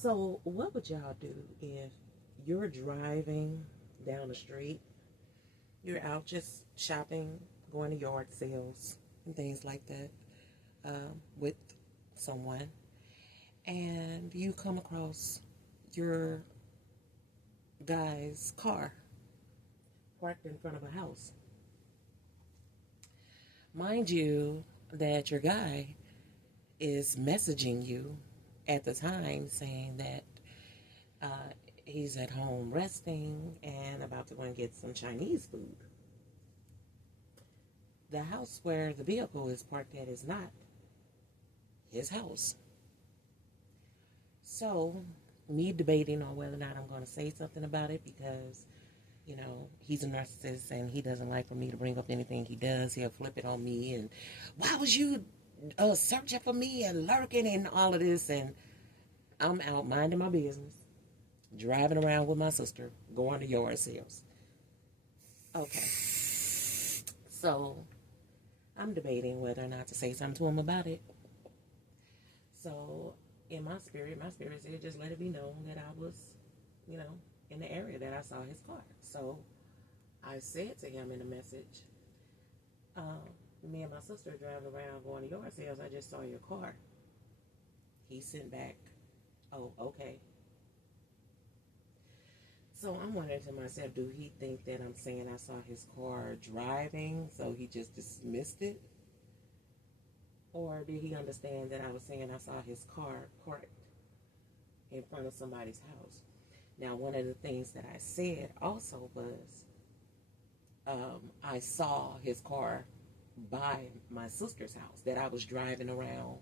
So, what would y'all do if you're driving down the street, you're out just shopping, going to yard sales and things like that with someone, and you come across your guy's car parked in front of a house? Mind you, that your guy is messaging you at the time saying that he's at home resting and about to go and get some Chinese food. The house where the vehicle is parked at is not his house. So, me debating on whether or not I'm going to say something about it because, he's a narcissist and he doesn't like for me to bring up anything he does. He'll flip it on me and, why was you searching for me and lurking and all of this? And I'm out minding my business, driving around with my sister, going to yard sales. Okay. So, I'm debating whether or not to say something to him about it. So, in my spirit said, just let it be known that I was, in the area that I saw his car. So, I said to him in a message, me and my sister driving around going to yard sales, I just saw your car. He sent back, oh, okay. So I'm wondering to myself, do he think that I'm saying I saw his car driving, so he just dismissed it? Or did he understand that I was saying I saw his car parked in front of somebody's house? Now, one of the things that I said also was, I saw his car by my sister's house, that I was driving around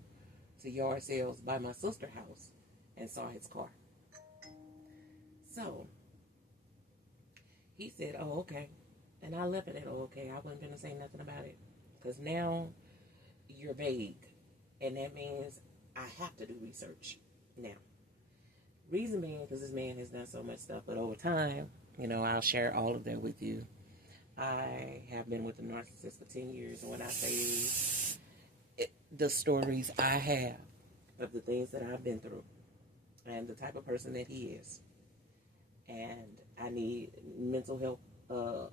to yard sales by my sister's house and saw his car. So, he said, oh, okay. And I left it at, oh, okay. I wasn't going to say nothing about it. Because now you're vague. And that means I have to do research now. Reason being, because this man has done so much stuff. But over time, I'll share all of that with you. I have been with a narcissist for 10 years. And when I say the stories I have of the things that I've been through and the type of person that he is, and I need mental health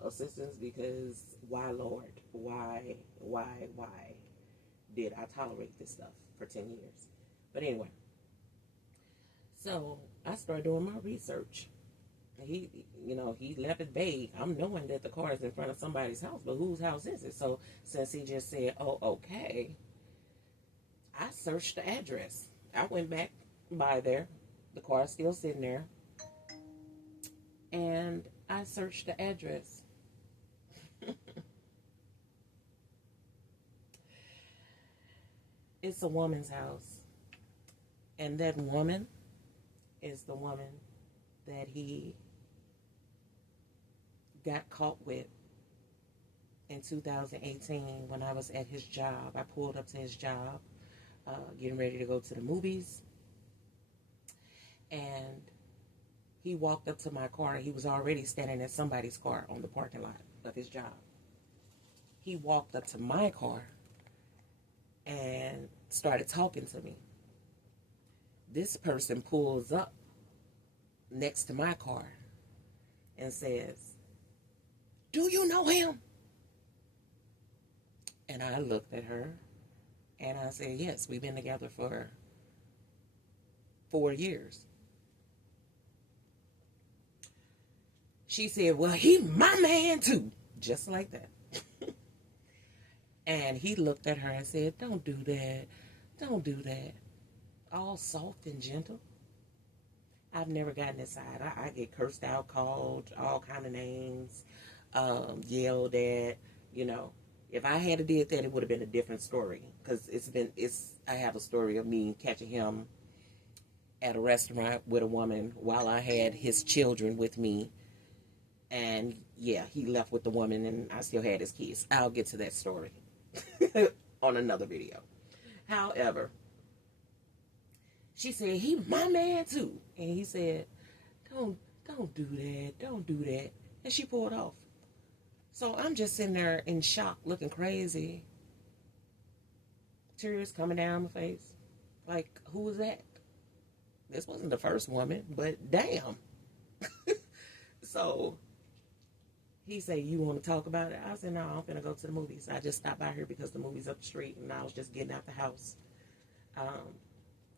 assistance because why, Lord? Why did I tolerate this stuff for 10 years? But anyway, so I started doing my research. He left it vague. I'm knowing that the car is in front of somebody's house, but whose house is it? So since he just said, oh, okay, I searched the address. I went back by there. The car is still sitting there. And I searched the address. It's a woman's house. And that woman is the woman that he got caught with in 2018 when I was at his job. I pulled up to his job, getting ready to go to the movies. And he walked up to my car. He was already standing in somebody's car on the parking lot of his job. He walked up to my car and started talking to me. This person pulls up next to my car and says, do you know him? And I looked at her and I said, yes, we've been together for 4 years. She said, well, he my man too. Just like that. And he looked at her and said, don't do that. Don't do that. All soft and gentle. I've never gotten inside. I get cursed out, called all kind of names, yelled at. If I had did that, it would have been a different story. Because I have a story of me catching him at a restaurant with a woman while I had his children with me. And yeah, he left with the woman and I still had his kids. I'll get to that story on another video. However, she said, he my man too. And he said, don't do that. Don't do that. And she pulled off. So I'm just sitting there in shock, looking crazy. Tears coming down my face. Like, who was that? This wasn't the first woman, but damn. So he said, you want to talk about it? I said, no, I'm finna go to the movies. I just stopped by here because the movie's up the street and I was just getting out the house.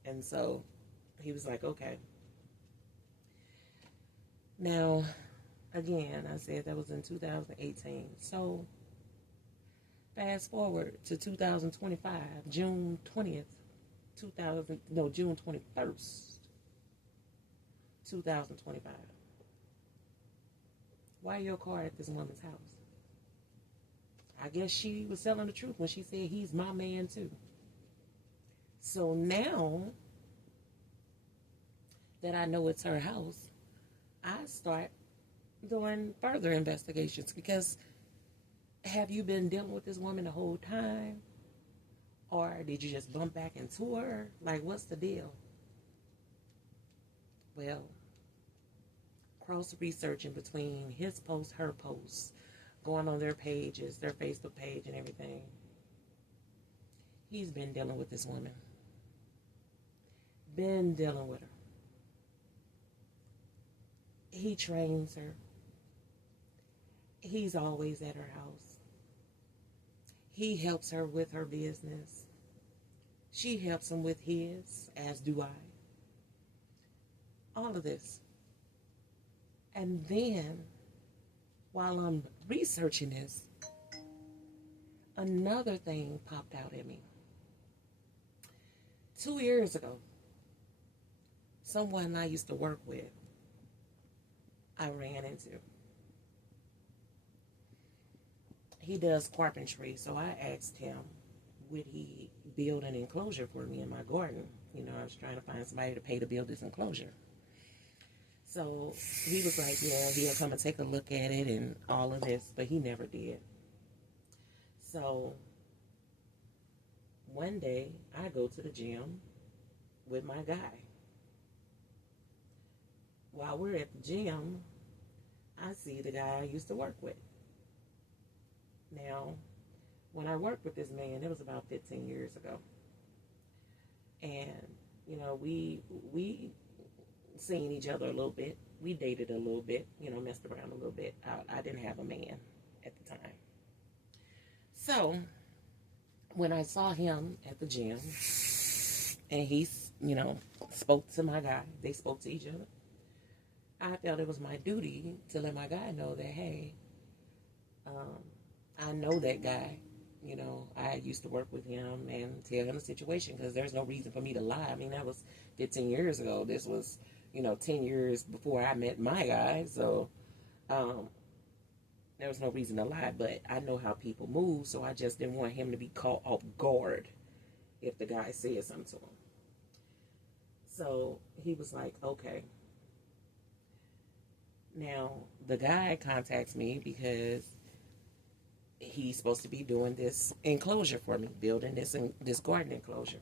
And so he was like, okay. Now, again, I said that was in 2018. So fast forward to 2025, June 20th, June 21st, 2025. Why your car at this woman's house? I guess she was telling the truth when she said he's my man too. So now that I know it's her house, I start doing further investigations because have you been dealing with this woman the whole time? Or did you just bump back into her? Like, what's the deal? Well, cross-researching between his post, her posts, going on their pages, their Facebook page and everything. He's been dealing with this woman. Been dealing with her. He trains her. He's always at her house. He helps her with her business. She helps him with his, as do I. All of this. And then, while I'm researching this, another thing popped out at me. 2 years ago, someone I used to work with, I ran into. He does carpentry, so I asked him, would he build an enclosure for me in my garden? You know, I was trying to find somebody to pay to build this enclosure. So he was like, yeah, he'll come and take a look at it and all of this, but he never did. So one day I go to the gym with my guy. While we're at the gym, I see the guy I used to work with. Now, when I worked with this man, it was about 15 years ago. And, you know, we seen each other a little bit. We dated a little bit, you know, messed around a little bit. I didn't have a man at the time. So, when I saw him at the gym, and he, you know, spoke to my guy, they spoke to each other, I felt it was my duty to let my guy know that, hey, I know that guy. You know, I used to work with him and tell him the situation because there's no reason for me to lie. I mean, that was 15 years ago. This was, you know, 10 years before I met my guy. So there was no reason to lie. But I know how people move, so I just didn't want him to be caught off guard if the guy said something to him. So he was like, okay. Now, the guy contacts me because he's supposed to be doing this enclosure for me, building this garden enclosure.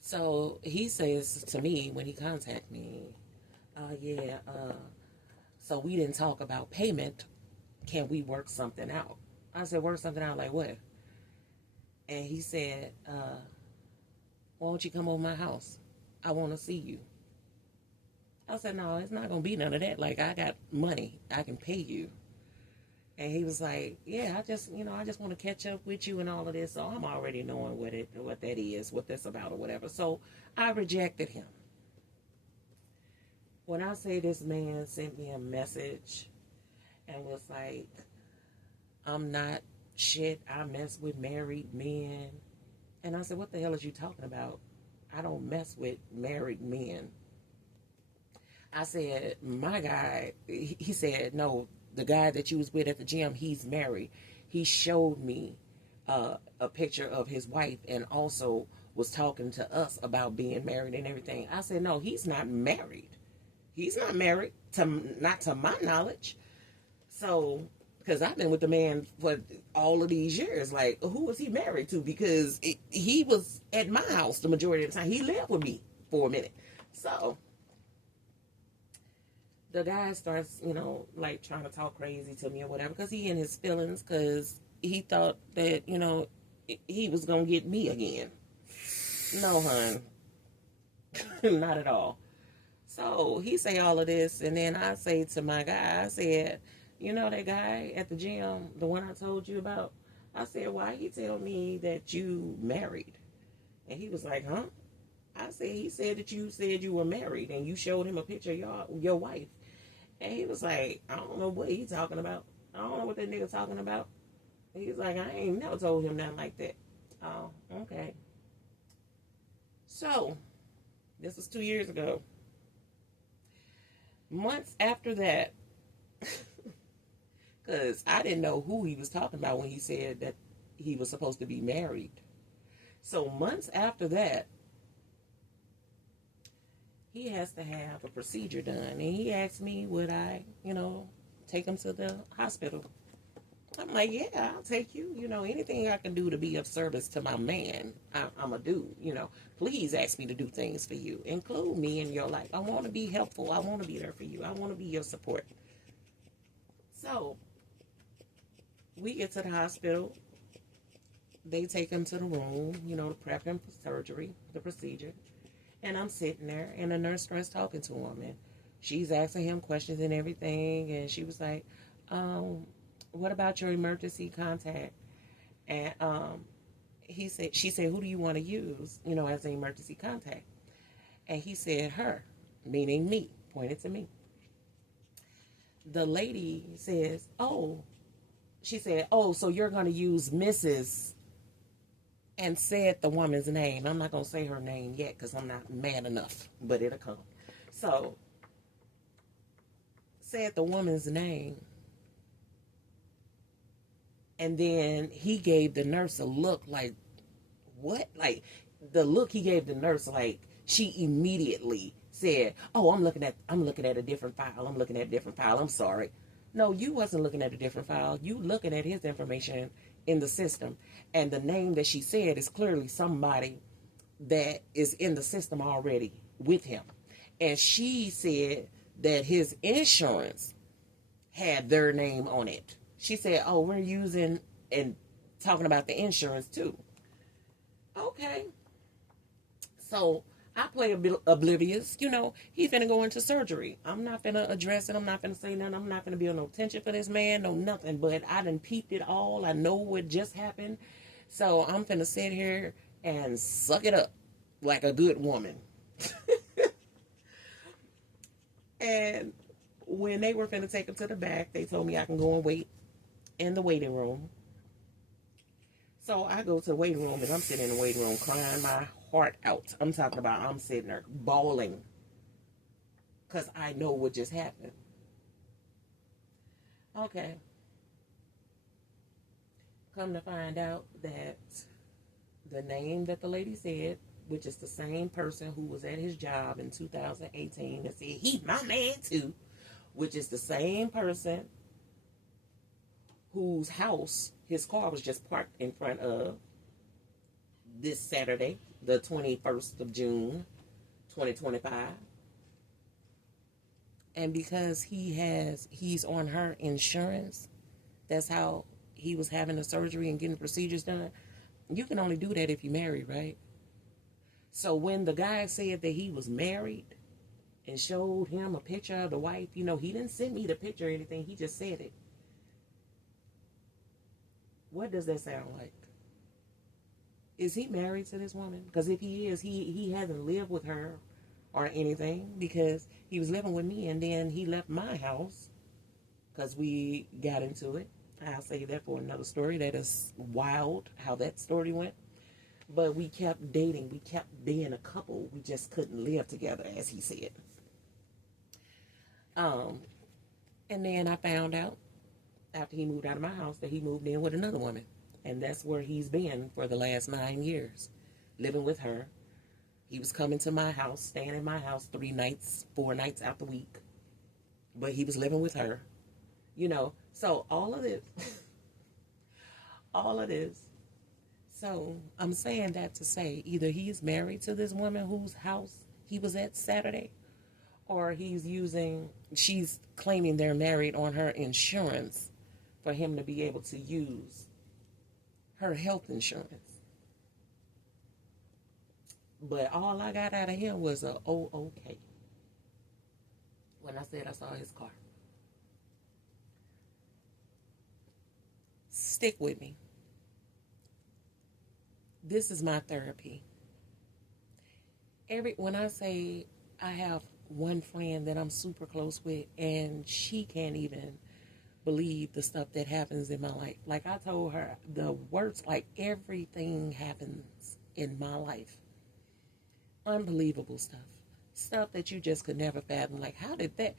So he says to me when he contacts me, so we didn't talk about payment. Can we work something out? I said, work something out like what? And he said, why don't you come over my house? I want to see you. I said, no, it's not going to be none of that. Like, I got money. I can pay you. And he was like, yeah, I just want to catch up with you and all of this. So I'm already knowing what that is, what that's about or whatever. So I rejected him. When I say this man sent me a message and was like, I'm not shit. I mess with married men. And I said, what the hell is you talking about? I don't mess with married men. I said, my guy, he said, no, the guy that you was with at the gym, he's married. He showed me a picture of his wife and also was talking to us about being married and everything. I said, no, he's not married. He's not married, not to my knowledge. So, because I've been with the man for all of these years. Like, who was he married to? Because he was at my house the majority of the time. He lived with me for a minute. So the guy starts, you know, like trying to talk crazy to me or whatever because he in his feelings because he thought that, you know, he was going to get me again. No, hon. Not at all. So he say all of this, and then I say to my guy, I said, you know that guy at the gym, the one I told you about? I said, why he tell me that you married? And he was like, huh? I said, he said that you said you were married, and you showed him a picture of your wife. And he was like, I don't know what he talking about. I don't know what that nigga talking about. He's like, I ain't never told him nothing like that. Oh, okay. So, this was 2 years ago. Months after that, because I didn't know who he was talking about when he said that he was supposed to be married. So, months after that, he has to have a procedure done. And he asked me, would I, take him to the hospital? I'm like, yeah, I'll take you. Anything I can do to be of service to my man, I'm going to do. Please ask me to do things for you. Include me in your life. I want to be helpful. I want to be there for you. I want to be your support. So, we get to the hospital. They take him to the room, to prep him for surgery, the procedure. And I'm sitting there, and the nurse starts talking to him. And she's asking him questions and everything. And she was like, what about your emergency contact? And she said, who do you want to use, as an emergency contact? And he said, her, meaning me, pointed to me. The lady says, she said, so you're going to use Mrs. and said the woman's name. I'm not going to say her name yet because I'm not man enough, but it'll come. So, said the woman's name. And then he gave the nurse a look like, what? Like, the look he gave the nurse, like, she immediately said, I'm looking at a different file. I'm looking at a different file. I'm sorry. No, you wasn't looking at a different file. You looking at his information in the system. And the name that she said is clearly somebody that is in the system already with him. And she said that his insurance had their name on it. She said, we're using and talking about the insurance too. Okay. So I play a bit oblivious. He's finna go into surgery. I'm not finna address it. I'm not finna say nothing. I'm not finna be on no tension for this man, no nothing. But I done peeped it all. I know what just happened. So I'm finna sit here and suck it up like a good woman. And when they were finna take him to the back, they told me I can go and wait in the waiting room. So I go to the waiting room, and I'm sitting in the waiting room crying my heart out. I'm talking about I'm sitting there bawling because I know what just happened. Okay. Come to find out that the name that the lady said, which is the same person who was at his job in 2018 and said, he's my man too, which is the same person whose house his car was just parked in front of this Saturday, the 21st of June, 2025. And because he's on her insurance, that's how he was having the surgery and getting the procedures done. You can only do that if you're married, right? So when the guy said that he was married and showed him a picture of the wife, he didn't send me the picture or anything. He just said it. What does that sound like? Is he married to this woman? Because if he is, he hasn't lived with her or anything, because he was living with me and then he left my house because we got into it. I'll say that for another story. That is wild how that story went. But we kept dating. We kept being a couple. We just couldn't live together, as he said. And then I found out after he moved out of my house that he moved in with another woman. And that's where he's been for the last 9 years, living with her. He was coming to my house, staying in my house 4 nights out the week. But he was living with her. So all of this, So I'm saying that to say either he's married to this woman whose house he was at Saturday, or she's claiming they're married on her insurance for him to be able to use her health insurance. But all I got out of him was a "oh, okay" when I said I saw his car. Stick with me. This is my therapy. When I say I have one friend that I'm super close with, and she can't even believe the stuff that happens in my life. Like I told her, the worst, like everything happens in my life. Unbelievable stuff. Stuff that you just could never fathom. Like, how did that?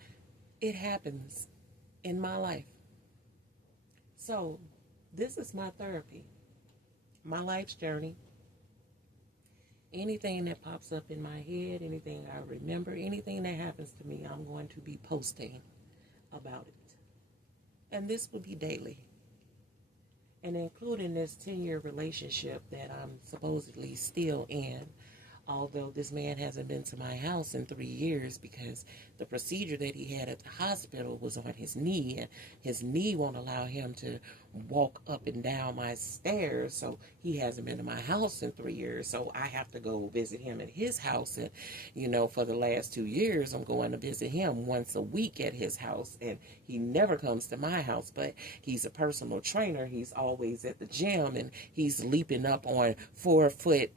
It happens in my life. So, this is my therapy, my life's journey. Anything that pops up in my head, anything I remember, anything that happens to me, I'm going to be posting about it. And this will be daily. And including this 10-year relationship that I'm supposedly still in, although this man hasn't been to my house in 3 years because the procedure that he had at the hospital was on his knee, and his knee won't allow him to walk up and down my stairs, so he hasn't been to my house in 3 years. So I have to go visit him at his house, and for the last 2 years I'm going to visit him once a week at his house, and he never comes to my house. But he's a personal trainer. He's always at the gym, and he's leaping up on 4-foot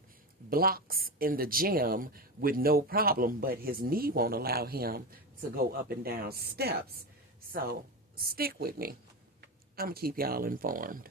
blocks in the gym with no problem, but his knee won't allow him to go up and down steps. So stick with me. I'm gonna keep y'all informed.